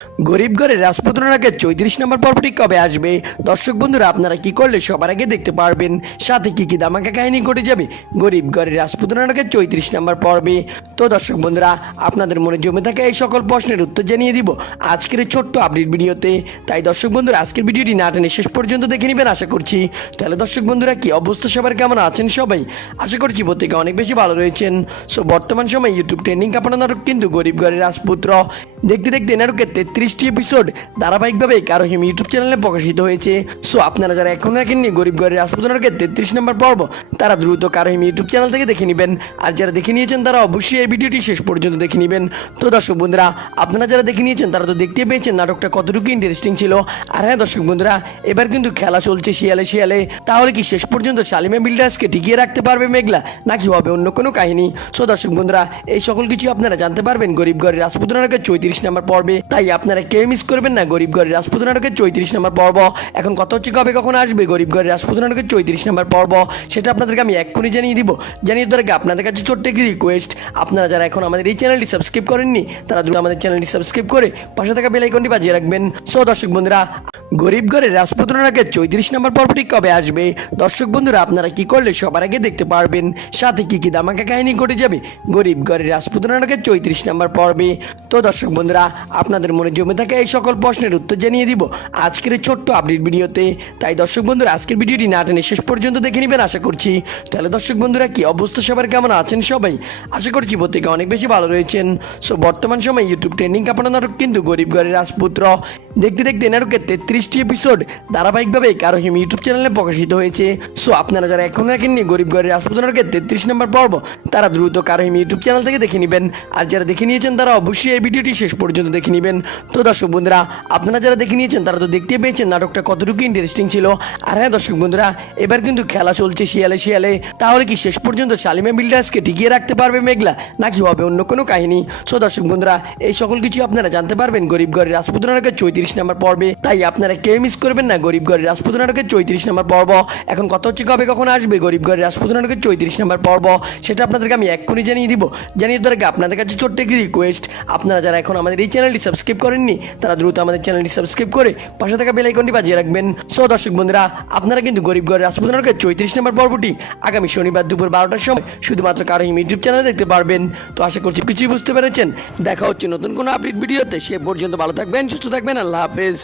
গরিব ঘরের রাজপুত্রনাকে ৩৪ নম্বর পর্বটি কবে আসবে? দর্শক বন্ধুরা, আপনারা কি করলে সবার আগে দেখতে পারবেন, সাথে কি কি ধামাকা কাহিনী ঘটে যাবে গরিব ঘরের রাজপুত্রনাকে ৩৪ নম্বর পর্বে। তো দর্শক বন্ধুরা, আপনাদের মনে জমে থাকা এই সকল প্রশ্নের উত্তর জানিয়ে দিব আজকের এই ছোট্ট আপডেট ভিডিওতে। তাই দর্শক বন্ধুরা, আজকের ভিডিওটি না টেনে শেষ পর্যন্ত দেখে নেবেন আশা করছি। তাহলে দর্শক বন্ধুরা, কি অবস্থা সবার, কেমন আছেন সবাই? আশা করছি প্রত্যেকে অনেক বেশি ভালো রয়েছেন। সো বর্তমান সময়ে ইউটিউব ট্রেন্ডিং কাঁপানো নাটক কিন্তু গরিব ঘরের রাজপুত্র। দেখতে দেখতে নাটকের 33টি এপিসোড ধারাবাহিকভাবে কারো হিম ইউটিউব চ্যানেলে প্রকাশিত হয়েছে। সো আপনারা যারা এখনো দেখেননি গরিব ঘরের রাজপুত্র নাটকের 33 নম্বর পর্ব, তারা দ্রুত কারো হিম ইউটিউব চ্যানেল থেকে দেখে নেবেন। আর যারা দেখে নিয়েছেন তারা অবশ্যই এই ভিডিওটি শেষ পর্যন্ত দেখে নেবেন। তো দর্শক বন্ধুরা, আপনারা যারা দেখে নিয়েছেন তারা তো দেখতে পেয়েছেন নাটকটা কতটুকু ইন্টারেস্টিং ছিল। আর হ্যাঁ দর্শক বন্ধুরা, এবার কিন্তু খেলা চলছে শিয়ালে শিয়ালে। তাহলে কি শেষ পর্যন্ত শালিমা বিল্ডার্সকে টিকিয়ে রাখতে পারবে মেঘলা, নাকি হবে অন্য কোনো কাহিনী? সো দর্শক বন্ধুরা, এই সকল কিছু আপনারা জানতে পারবেন গরিব ঘরের রাজপুত্র নাটকের 34 নম্বর পর্বে। তাই আপনারা কেউ মিস করবেন না গরিব ঘরের রাজপুত্র নাটকের 34 নম্বর পর্ব। এখন কথা হচ্ছে কবে কখন আসবে গরিব ঘরের রাজপুত্র নাটকের 34 নম্বর পর্ব, সেটা আপনাদেরকে আমি এক্ষুনি জানিয়ে দিব। জানিয়ে দেওয়ার আগে আপনাদের কাছে ছোট্ট একটি রিকোয়েস্ট, আপনারা যারা এখন আমাদের এই চ্যানেলটি সাবস্ক্রাইব করেননি তারা দ্রুত আমাদের চ্যানেলটি সাবস্ক্রাইব করে পাশে থাকা বেল আইকনটি বাজিয়ে রাখবেন। সো দর্শক বন্ধুরা, গরিব ঘরের রাজপুত্র নাটকের 34 নম্বর পর্বটি কবে আসবে? দর্শক বন্ধুরা, আপনারা কি করলে সবার আগে দেখতে পারবেন, সাথে কি কি ধামাকা কাহিনী ঘটে যাবে গরিব ঘরের রাজপুত্র নাটকের 34 নম্বর পর্বে। তো দর্শক বন্ধুরা, আপনাদের মনে জমে থাকা এই সকল প্রশ্নের উত্তর জানিয়ে দিব আজকের এই ছোট্ট আপডেট ভিডিওতে। তাই দর্শক বন্ধুরা, আজকের ভিডিওটি না টেনে শেষ পর্যন্ত দেখে নেবেন আশা করছি। তাহলে দর্শক বন্ধুরা, কি অবস্থা সবার, কেমন আছেন সবাই? আশা করছি প্রত্যেকে অনেক বেশি ভালো রয়েছেন। সো বর্তমান সময়ে ইউটিউব ট্রেন্ডিং কাঁপানো নাটক কিন্তু গরিব ঘরের রাজপুত্র। দেখতে দেখতে নাটকের 33টি এপিসোড ধারাবাহিকভাবে কারো হিম ইউটিউব চ্যানেলে প্রকাশিত হয়েছে। সো আপনারা যারা এখনো দেখেননি গরিব ঘরের রাজপুত্র নাটকের 33 নম্বর পর্ব, তারা দ্রুত কারো হিম ইউটিউব চ্যানেল থেকে দেখে নেবেন। আর যারা দেখে নিয়েছেন তারা অবশ্যই এই ভিডিওটি শেষ পর্যন্ত দেখে নেবেন। তো দর্শক বন্ধুরা, আপনারা যারা দেখে নিয়েছেন তারা তো দেখতে পেয়েছেন নাটকটা কতটুকু ইন্টারেস্টিং ছিল। আর হ্যাঁ দর্শক বন্ধুরা, এবার কিন্তু খেলা চলছে শিয়ালে শিয়ালে। তাহলে কি শেষ পর্যন্ত শালিমা বিল্ডার্সকে টিকিয়ে রাখতে পারবে মেঘলা, নাকি হবে অন্য কোনো কাহিনী? সো দর্শক বন্ধুরা, এই সকল কিছু আপনারা জানতে পারবেন গরিব ঘরের রাজপুত্র নাটকের 34 নম্বর পর্বে। তাই আপনারা কেউ মিস করবেন না গরিব ঘরের রাজপুত্র নাটকের 34 নম্বর পর্ব। এখন কথা হচ্ছে কবে কখন আসবে গরিব ঘরের রাজপুত্র নাটকের 34 নম্বর পর্ব, সেটা আপনাদেরকে আমি এক্ষুনি জানিয়ে দিব। জানিয়ে দেওয়ার আগে আপনাদের কাছে ছোট্ট একটি রিকোয়েস্ট, আপনারা যারা এখন আমাদের এই চ্যানেলটি সাবস্ক্রাইব করেননি তারা দ্রুত আমাদের চ্যানেলটি সাবস্ক্রাইব করে পাশে থাকা বেল আইকনটি বাজিয়ে রাখবেন। সো দর্শক বন্ধুরা, আপনারা কিন্তু গরিব ঘরের রাজপুত্র নাটকের 34 নম্বর পর্বটি আগামী শনিবার দুপুর 12টার সময় শুধুমাত্র কারো হিম ইউটিউব চ্যানেলে দেখতে পারবেন। তো আশা করছি কিছুই বুঝতে পেরেছেন। দেখা হচ্ছে নতুন কোনো আপডেট ভিডিওতে। সে পর্যন্ত ভালো থাকবেন, সুস্থ থাকবেন। আল্লাহ হাফেজ।